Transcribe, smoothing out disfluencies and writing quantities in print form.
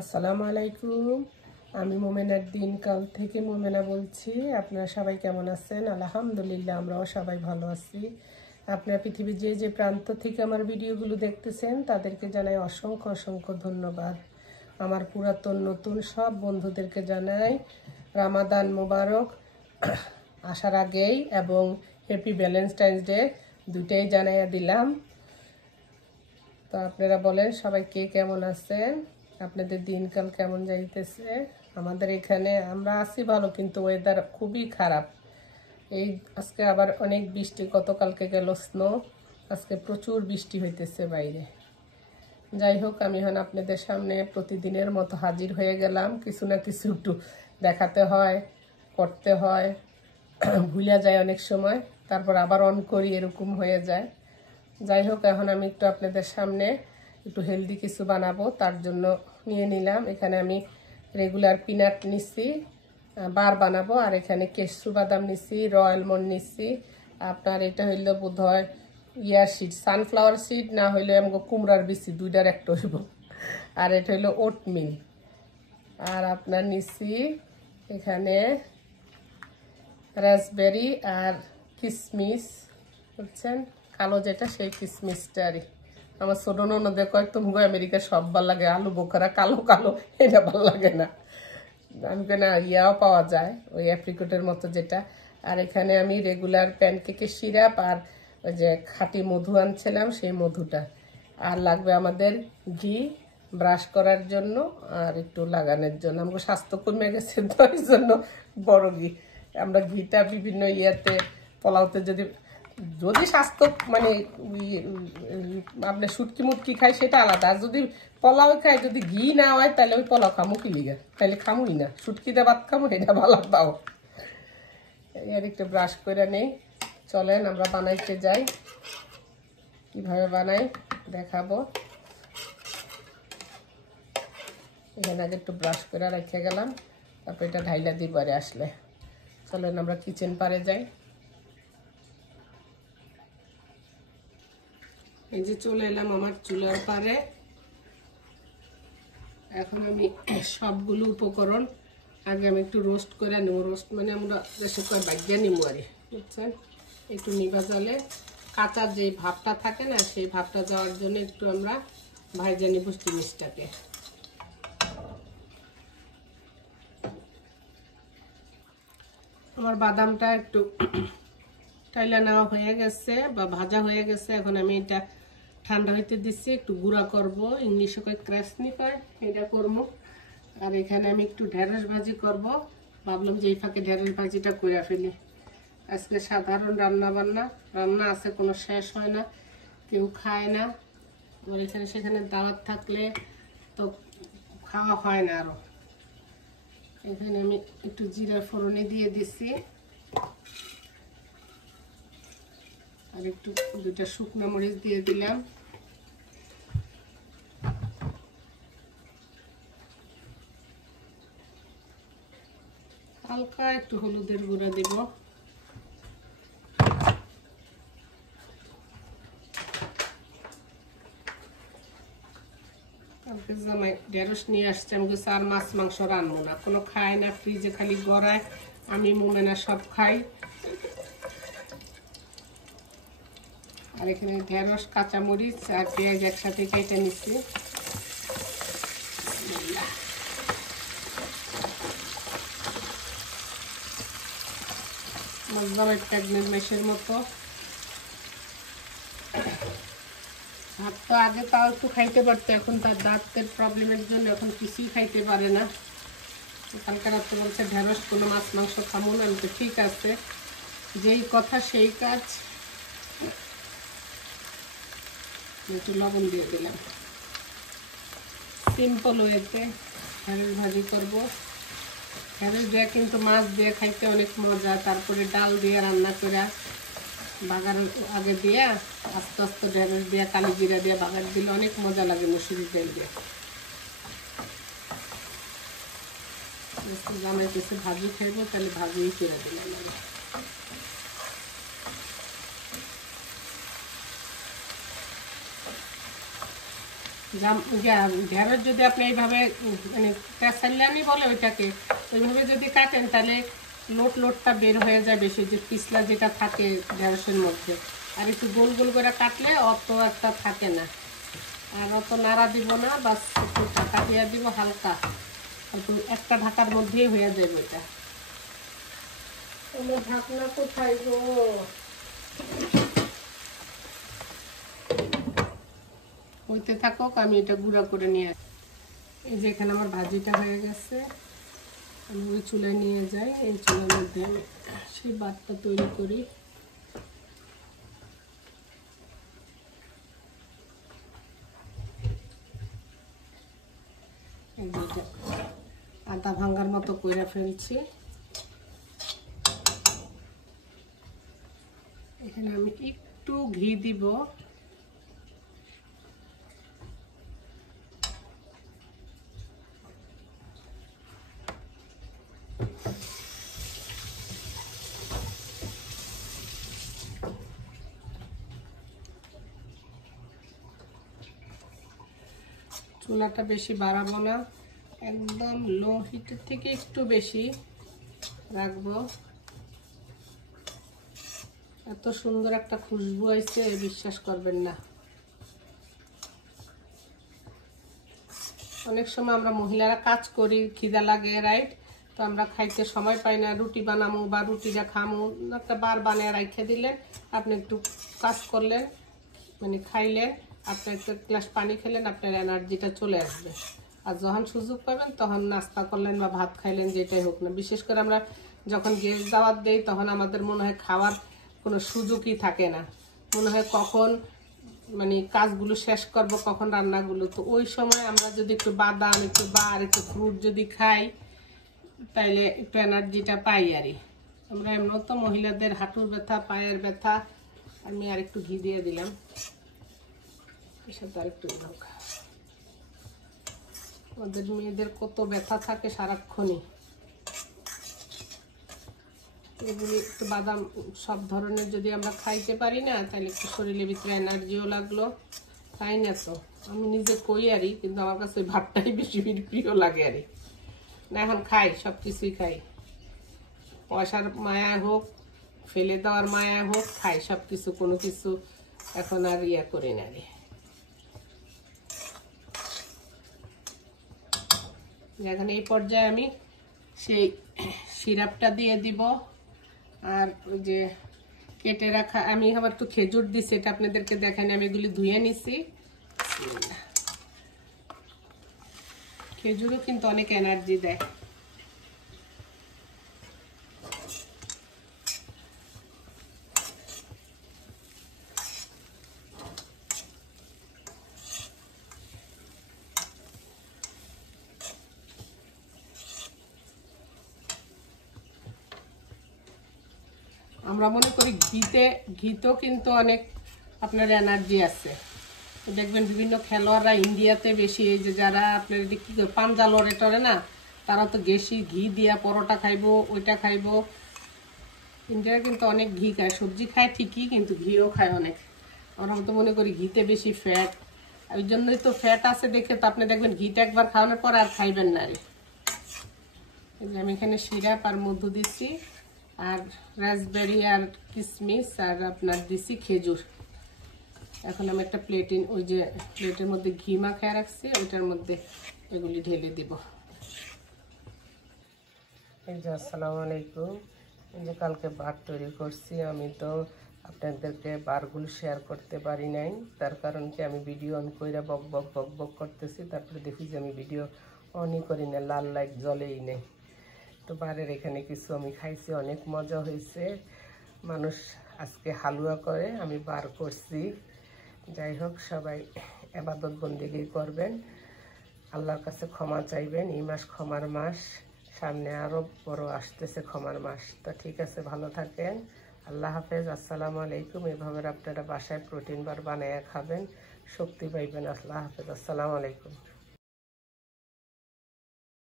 আসসালামু আলাইকুম। আমি মোমেনার দিনকাল থেকে মোমেনা বলছি। আপনারা সবাই কেমন আছেন? আলহামদুলিল্লাহ, আমরাও সবাই ভালো আছি। আপনারা পৃথিবীর যে যে প্রান্ত থেকে আমার ভিডিওগুলো দেখতেছেন তাদেরকে জানাই অসংখ্য অসংখ্য ধন্যবাদ। আমার পুরাতন নতুন সব বন্ধুদেরকে জানাই রামাদান মোবারক আসার আগেই এবং হ্যাপি ভ্যালেন্টাইন্স ডে দুইটাই জানাইয়া দিলাম। তো আপনারা বলেন সবাই কে কেমন আছেন, আপনাদের দিনকাল কেমন যাইতেছে? আমাদের এখানে আমরা আছি ভালো, কিন্তু ওয়েদার খুবই খারাপ। এই আজকে আবার অনেক বৃষ্টি, গতকালকে গেল স্নো, আজকে প্রচুর বৃষ্টি হইতেছে বাইরে। যাই হোক, আমি এখন আপনাদের সামনে প্রতিদিনের মতো হাজির হয়ে গেলাম। কিছু না কিছু একটু দেখাতে হয়, করতে হয়, ভুলে যায় অনেক সময়, তারপর আবার অন করি, এরকম হয়ে যায়। যাই হোক, এখন আমি একটু আপনাদের সামনে একটু হেলদি কিছু বানাবো, তার জন্য নিয়ে নিলাম। এখানে আমি রেগুলার পিনাট নিচ্ছি, বার বানাবো, আর এখানে কেশু বাদাম নিচ্ছি, র আলমন্ড নিচ্ছি। আপনার এটা হইলো বোধ হয় ইয়ার সিড, সানফ্লাওয়ার সিড, না হইলে আমাকে কুমড়ার বিচি, দুইটার একটা হইব। আর এটা হইলো ওটমিল। আর আপনার নিচ্ছি এখানে রাসবেরি আর কিশমিশ, বুঝছেন, কালো যেটা সেই কিশমিশটারই। আমার ছোট ননদে কয় তুমি আমেরিকা সব ভাল লাগে, আলু বোখারা কালো কালো, এটা ভাল লাগে না। আমি না, ইয়াও পাওয়া যায় ওই অ্যাপ্রিকটের মতো যেটা। আর এখানে আমি রেগুলার প্যানকেকের সিরাপ আর ওই যে খাঁটি মধু আনছিলাম, সেই মধুটা। আর লাগবে আমাদের ঘি ব্রাশ করার জন্য আর একটু লাগানোর জন্য। আমাকে স্বাস্থ্য কমে গেছে তো এই জন্য বড় ঘি। আমরা ঘিটা বিভিন্ন ইয়াতে পোলাওতে যদি যদি স্বাস্থ্য মানে আপনার শুটকি মুটকি খাই সেটা আলাদা, আর যদি পোলাও খাই যদি ঘি না হয় তাহলে ওই পোলাও খামু কি লিগা, তাহলে খামুই না। শুটকিতে ভাত খামু, এটা ভালো পাও। এর একটু ব্রাশ করে নেই। চলেন আমরা বানাইতে যাই, কিভাবে বানাই দেখাবো। এখানে আগে একটু ব্রাশ করে রেখে গেলাম, তারপর এটা ঢাইলা দিব আরে আসলে। চলেন আমরা কিচেন পারে যাই। এই যে চলে এলাম আমার চুলার পারে। এখন আমি সবগুলো উপকরণ আগে আমি একটু রোস্ট করে নেব। রোস্ট মানে আমরা দেশে কয় বাগিয়ে নিব আরে, বুঝছেন। একটু নিভা জলে কাঁচার যে ভাবটা থাকে না, সেই ভাবটা যাওয়ার জন্য একটু আমরা ভাইজা নিব জিনিসটাকে। আমার বাদামটা একটু টাইলা নেওয়া হয়ে গেছে বা ভাজা হয়ে গেছে। এখন আমি এটা ঠান্ডা হইতে দিচ্ছি, একটু গুঁড়া করব, ইংলিশে কয় ক্র্যাসনি কয়, এটা করবো। আর এখানে আমি একটু ঢেঁড়স ভাজি করব। ভাবলাম যে এই ফাঁকে ঢেঁড়স ভাজিটা করে ফেলি। আজকে সাধারণ রান্না আছে, কোনো শেষ হয় না, কেউ খায় না। আর এখানে সেখানে দাওয়াত থাকলে তো খাওয়া হয় না আরও। এখানে আমি একটু জিরা ফোড়নে দিয়ে দিচ্ছি, আর একটু দুটা শুকনো মরিচ দিয়ে দিলাম। হালকা একটু হলুদের গুঁড়া দিব। কালকে জামাই ঢেঁড়স নিয়ে আসছে, আমাকে আর মাছ মাংস রান্নবো না, কোনো খায় না, ফ্রিজে খালি গড়ায়। আমি মোমেনা সব খাই। আর এখানে ঢেঁড়স, কাঁচামরিচ আর পেঁয়াজ একসাথে কেটে নিচ্ছি। আমার জামাই প্রেগনেন্ট মেশের মতো। ভাত তো আগে তাও একটু খাইতে পারতো, এখন তার দাঁতের প্রবলেমের জন্য এখন কিছুই খাইতে পারে না। কালকে রাত্রে বলছে ঢেঁড়স, কোনো মাছ মাংস খাবো না। আমি তো ঠিক আছে, যেই কথা সেই কাজ। একটু লবণ দিয়ে দিলাম। সিম্পল ওয়েতে ঢেঁড়স ভাজি করবো। ঢেঁড়স দিয়ে কিন্তু মাছ দিয়ে খাইতে অনেক মজা। তারপরে ডাল দিয়ে রান্না করে বাগার আগে দিয়ে আস্তে আস্তে ঢেঁড়স দিয়ে কালি জিরা দিয়ে বাগার দিলে অনেক মজা লাগে মুসুরির ডাল দিয়ে। জামাই কিছু ভাজি খাইবো, তাহলে ভাজিই করে দিলাম। ঢেঁড়স যদি আপনি এইভাবে মানে পেঁচাল্লানি বলে ওইটাকে, ওইভাবে যদি কাটেন তাহলে লোটটা বের হয়ে যায় বেশি, যে পিছলা যেটা থাকে ঢেঁড়সের মধ্যে। আর একটু গোল গোল করে কাটলে অত একটা থাকে না। আর অত নাড়া দিব না, বাস একটু ঢাকা দিয়ে দিব হালকা, একটু একটা ঢাকার মধ্যেই হয়ে যাবে ওইটা। আমার ঢাকনা কোথায় গো? হইতে থাকুক, আমি এটা গুঁড়া করে নিয়ে আসি। এই যে এখানে আমার ভাজিটা হয়ে গেছে, আমি ওই চুলায় নিয়ে যাই। এই চুলার মধ্যে আমি সেই ভাতটা তৈরি করি। আদা ভাঙার মতো কইরা ফেলছি। এখানে আমি একটু ঘি দিব। চুলাটা বেশি বাড়াবো না, একদম লো হিটের থেকে একটু বেশি রাখবো। এত সুন্দর একটা খুশবু হয়েছে, বিশ্বাস করবেন না। অনেক সময় আমরা মহিলারা কাজ করি, খিদা লাগে, রাইট? তো আমরা খাইতে সময় পাই না, রুটি বানামো বা রুটিটা খামো, একটা বার বানিয়ে রাখে দিলেন, আপনি একটু কাজ করলেন, মানে খাইলেন, আপনি একটা গ্লাস পানি খেলেন, আপনার এনার্জিটা চলে আসবে। আর যখন সুযোগ পাবেন তখন নাস্তা করলেন বা ভাত খাইলেন, যেটাই হোক না। বিশেষ করে আমরা যখন গেস্ট দাওয়াত দেই তখন আমাদের মনে হয় খাওয়ার কোনো সুযোগই থাকে না, মনে হয় কখন মানে কাজগুলো শেষ করব, কখন রান্নাগুলো। তো ওই সময় আমরা যদি একটু বাদাম, একটু বার, একটু ফ্রুট যদি খাই, তাইলে একটু এনার্জিটা পাই। আর আমরা এমন তো মহিলাদের হাঁটুর ব্যথা, পায়ের ব্যথা। আমি আর একটু ঘি দিয়ে দিলাম, এর সাথে আর একটু হোক। আমাদের মেয়েদের কত ব্যথা থাকে সারাক্ষণই। এগুলি একটু বাদাম সব ধরনের যদি আমরা খাইতে পারি না, তাহলে একটু শরীরের ভিতরে এনার্জিও লাগলো। খাই না তো, আমি নিজে কই আরই, কিন্তু আমার কাছে ওই ভাতটাই বেশি প্রিয় লাগে আরই। না এখন খাই, সব কিছুই খাই, পয়সার মায়া হোক, ফেলে দেওয়ার মায়া হোক, খাই সব কিছু, কোনো কিছু এখন আর ইয়া করি না রে। এখন এই পর্যায়ে আমি সেই সিরাপটা দিয়ে দিব। আর ওই যে কেটে রাখা, আমি আবার একটু খেজুর দিছি, এটা আপনাদেরকে দেখাই, আমি এগুলি ধুয়ে নিছি। খেজুরও কিন্তু অনেক এনার্জি দেয়। আমরা মনে করি ঘিতেও কিন্তু অনেক আপনার এনার্জি আছে। দেখবেন বিভিন্ন খেলোয়াড়রা ইন্ডিয়াতে বেশি, এই যে যারা আপনার কি পাঞ্জা লড়ে টরে না, তারা তো বেশি ঘি দিয়া পরোটা খাইবো, ওইটা খাইবো। ইন্ডিয়ার কিন্তু অনেক ঘি খায়, সবজি খায় ঠিকই, কিন্তু ঘিও খায় অনেক। আমরা তো মনে করি ঘিতে বেশি ফ্যাট, ওই জন্যই তো ফ্যাট আছে দেখে তো আপনি দেখবেন ঘিটা একবার খাওয়ানোর পর আর খাইবেন না রে। আমি এখানে সিরাপ আর মধু দিচ্ছি, আর রাসবেরি আর কিশমিশ, আর আপনার দিছি খেজুর। এখন আমি একটা প্লেটে, ওই যে প্লেটের মধ্যে ঘি মাখায় রাখছি, ওইটার মধ্যে এগুলি ঢেলে দিব। এই যে আসসালামু আলাইকুম। এই যে কালকে বার তৈরি করছি, আমি তো আপনাদেরকে বারগুলো শেয়ার করতে পারি নাই, তার কারণ কি আমি ভিডিও অন করে বক বক করতেছি, তারপরে দেখি যে আমি ভিডিও অনই করি না, লাল লাইট জ্বলেই নেই। তো বারের এখানে কিছু আমি খাইছি, অনেক মজা হয়েছে। মানুষ আজকে হালুয়া করে, আমি বার করছি। যাই হোক, সবাই ইবাদত বন্দেগী করবেন, আল্লাহর কাছে ক্ষমা চাইবেন। এই মাস ক্ষমার মাস, সামনে আরও বড় আসতেছে ক্ষমার মাস। তো ঠিক আছে, ভালো থাকেন, আল্লাহ হাফেজ, আসসালামু আলাইকুম। এভাবে আপনারা বাসায় প্রোটিন বার বানিয়ে খাবেন, শক্তি পাইবেন। আল্লাহ হাফেজ, আসসালামু আলাইকুম।